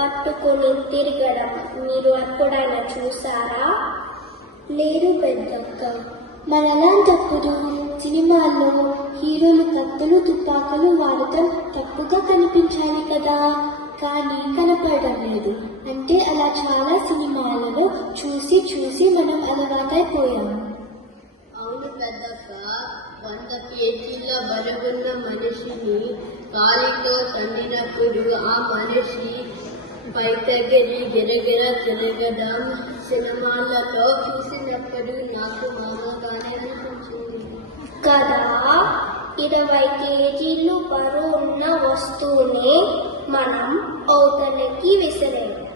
పట్టుకొని తిరగడం మీరు ఎప్పుడైనా చూసారా? లేదు పెద్దక్క. మనలాంటప్పుడు సినిమాల్లో హీరోలు కత్తులు తుపాకులు వాడటం తప్పుగా కనిపించాలి కదా, కానీ కనపడడం లేదు. అంటే అలా చాలా సినిమాలలో చూసి చూసి మనం అలవాటైపోయాము. అవును పెద్దక్క, 100 kgల బరువున్న మనిషిని కాలితో తన్నినప్పుడు ఆ మనిషి పైతగిరి గిరగిర తిరగడం సినిమాలలో చూసినప్పుడు నాకు మామూలుగానే అనిపించింది కదా. 20 kgలు బరువు ఉన్న వస్తువునే మనం అవతలకి విసిరేయాలి.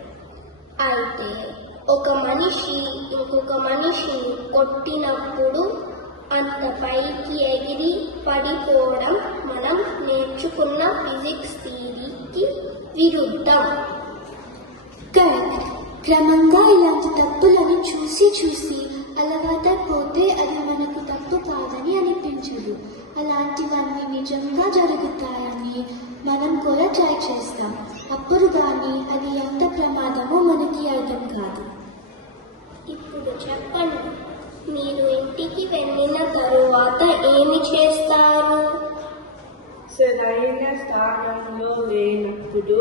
అయితే ఒక మనిషి ఇంకొక మనిషిని కొట్టినప్పుడు అంత పైకి ఎగిరి పడిపోవడం మనం నేర్చుకున్న ఫిజిక్స్ థియరీకి విరుద్ధం. కరెక్ట్. క్రమంగా ఇలాంటి తప్పులను చూసి చూసి అలవాటైపోతే అది మనకు తప్పు కాదని అనిపించదు. అలాంటివన్నీ నిజంగా జరుగుతాయని మనం కూడా ట్రై చేస్తాం. అప్పుడు కానీ అది ఎంత ప్రమాదమో మనకి అర్థం కాదు. ఇప్పుడు చెప్పండి, మీరు ఇంటికి వెళ్ళిన తరువాత ఏమి చేస్తారు? సరైన స్థానంలో లేనప్పుడు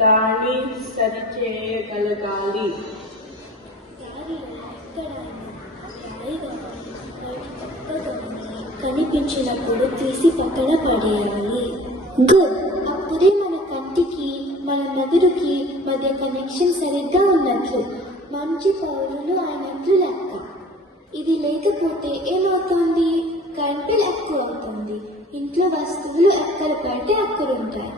దాన్ని సరిచేయగలగాలి. కనిపించినప్పుడు తీసి పక్కన పడేయాలి. గుడ్. అప్పుడే మన కంటికి మన మెదడుకి మధ్య కనెక్షన్ సరిగ్గా ఉన్నట్లు, మంచి పౌరులు అయినట్లు లెక్క. ఇది లేకపోతే ఏమవుతుంది? కరెంట్ బిల్ ఎక్కువ అవుతుంది. ఇంట్లో వస్తువులు ఎక్కడ పడితే అక్కడ ఉంటాయి.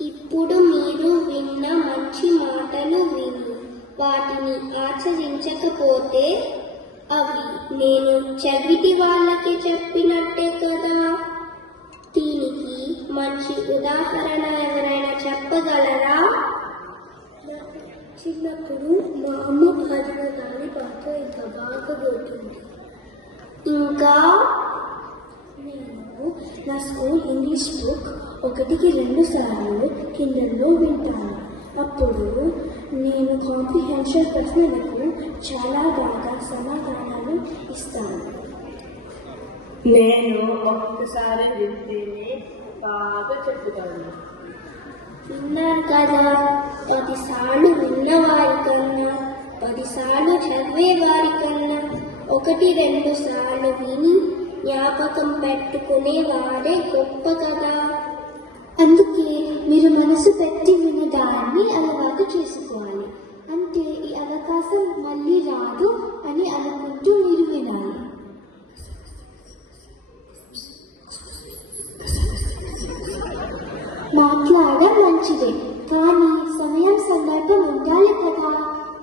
ఇప్పుడు మీరు విన్న మంచి మాటలు విని వాటిని ఆచరించకపోతే అవి నేను చెవిటి వాళ్ళకి చెప్పినట్టే కదా. దీనికి మంచి ఉదాహరణ ఎవరైనా చెప్పగలరా? చిన్నప్పుడు మా అమ్మ పాడిన దాని పాట ఇంకా బాగా గుర్తుంది. ఇంకా నేను నా స్కూల్ ఇంగ్లీష్ బుక్ 1కి 2 సార్లు కిండల్లో వింటాను. అప్పుడు నేను కాంప్రిహెన్షన్ ప్రశ్నలకు చాలా బాగా సమాధానాలు ఇస్తాను. నేను ఒక్కసారి వింటేనే బాగా చెప్తాను. విన్నారు కదా, 10 సార్లు విన్నవారి కన్నా 10 సార్లు చదివే వారి కన్నా 1-2 సార్లు విని జ్ఞాపకం పెట్టుకునే వారే గొప్ప కదా. అందుకే మీరు మనసు పెట్టి వినదాన్ని అలవాటు చేసుకోవాలి. అంటే ఈ అవకాశం మళ్ళీ రాదు అని అనుకుంటూ మీరు వినాలి. మాట్లాడడం మంచిదే, కానీ సమయం సందర్భం ఉండాలి కదా.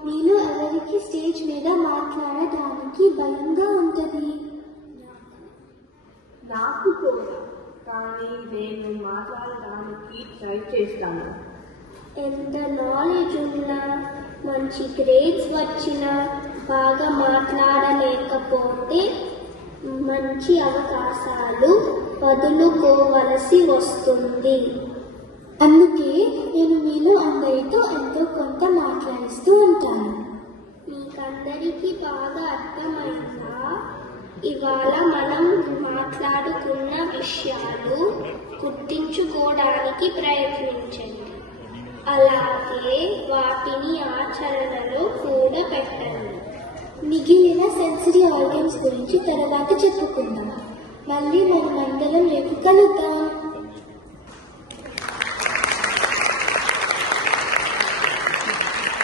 మీలో ఎవరికి స్టేజ్ మీద మాట్లాడడానికి భయంగా ఉంటుంది? నాకు కూడా, కానీ నేను మాట్లాడడానికి ట్రై చేస్తాను. ఎంత నాలెడ్జ్ ఉన్నా, మంచి గ్రేడ్స్ వచ్చినా బాగా మాట్లాడలేకపోతే మంచి అవకాశాలు వదులుకోవలసి వస్తుంది. అందుకే నేను మీలో అందరితో ఎంతో కొంత మాట్లాడిస్తూ ఉంటాను. మీకందరికీ బాగా అర్థమైందా? ఇవాళ మనం మాట్లాడుకున్న విషయాలు గుర్తించుకోవడానికి ప్రయత్నించండి. అలాగే వాటిని ఆచరణలో కూడా పెట్టండి. మిగిలిన సెన్సరీ ఆర్గన్స్ గురించి తర్వాత చెప్పుకుందాం. మళ్ళీ మనం మండలం రేపు కలుద్దాం.